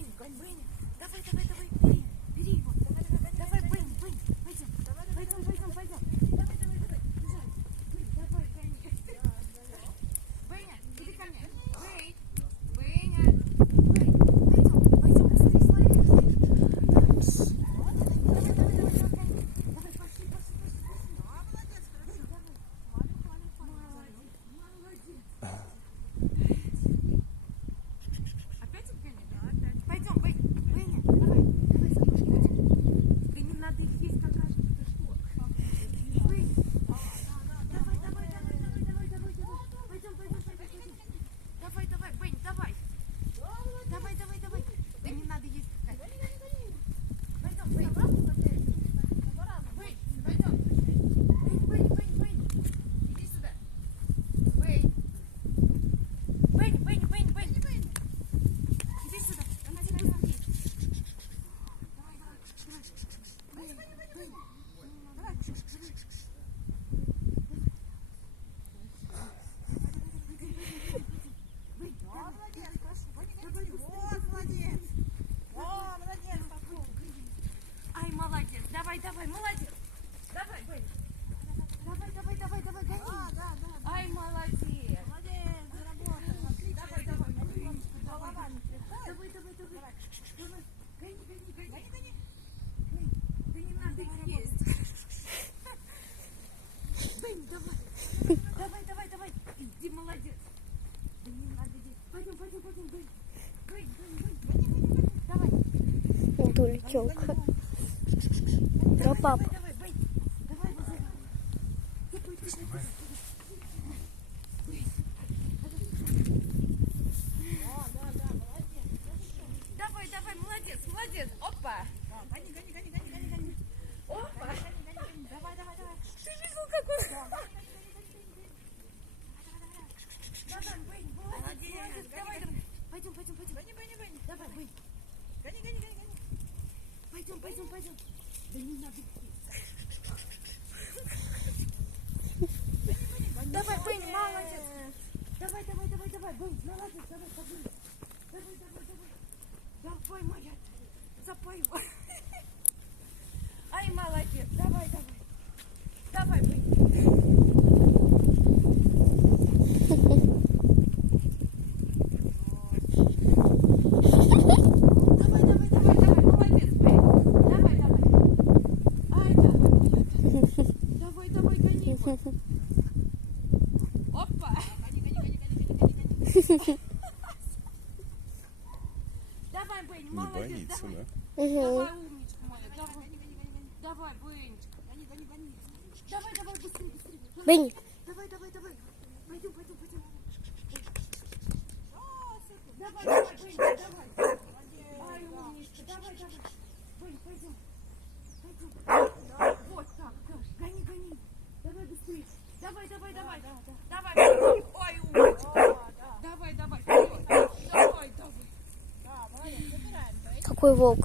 Бэнни, Бэнни. Давай, давай, давай, бери, бери его. Давай, Бэнни, Бэнни, пойдем. Пойдем, пойдем, пойдем. Давай, давай, давай. Бежать. Давай, Бэнни. Бэнни, иди ко мне. Бэнни, Бэнни. Бэнни, пойдем, пойдем, быстрее, смотри. Давай, давай, давай, давай, давай. Давай, пошли, пошли, пошли. Молодец, хорошо. Давай. Молодец. Опять отгоняй? Да, опять. Пойдем, Бэнни, Бэнни, давай, давай за мной. Да не надо их есть, какашки, ты что? Бэнни. Давай, давай, давай, давай, давай, давай, давай. Пойдем, пойдем, пойдем. Давай, давай, Бэнни, давай. Давай, давай, давай. Да не надо есть, какашки. Пойдем, Бэнни. Бэнни, пойдем. Бэнни, Бэнни, Бэнни. Иди сюда. Бэнни. Бэнни, Бэнни, Бэнни, Бэнни. Иди сюда. Она тебя не съест. Давай, давай, давай. Бэнни, Бэнни, Бэнни. Давай. Молодец, хорошо. Вот, молодец. О, молодец, папа. Ай, молодец. Давай, давай, молодец. Давай, Бэнни. Давай, давай, давай, давай, гони. Да. Ай, молодец. Молодец, заработал. Отлично. Давай, давай, голова не слетает. Давай, давай, давай. Давай. Гони, гони, гони. Гони. Да не надо их есть. Бэнни, давай. Давай, давай, давай. Иди, молодец. Да не надо есть. Пойдем, пойдем, пойдем, Бэнни. Бэнни, Бэнни, Бэнни. Давай. Дурачок. Да, пап. Давай, Бэнни. Давай, вызывай. Тихо, тихо, тихо. Давай, давай, молодец, молодец. Опа. Гони. Опа. Давай. Ты видел, как он? Давай, Бэнни, молодец. Давай. Пойдем. Бэнни. Давай, Бэнни. Гони. Пойдем. Да не надо есть. Давай, Бэнни, молодец. Давай, Бэнни, молодец, давай, побыстрее. Давай. Давай, моя. Запаивай. Ай, молодец. Давай. Давай, Бэнни. Давай, молодец, Бэнни. Давай. Ай, давай, гони его. Опа. Давай, Бэнни, Не молодец, боится, давай. да? Давай, умничка моя, давай, Бэнничка. Давай, быстрее. Бэнни. Давай. Пойдем. Давай, Бэнни, давай. Ай, умничка, давай. Бэнни, пойдем. Вот так, гони. Давай быстрее. Давай. Давай. Ой, умничка. Давай, вперед. Давай. Какой волк?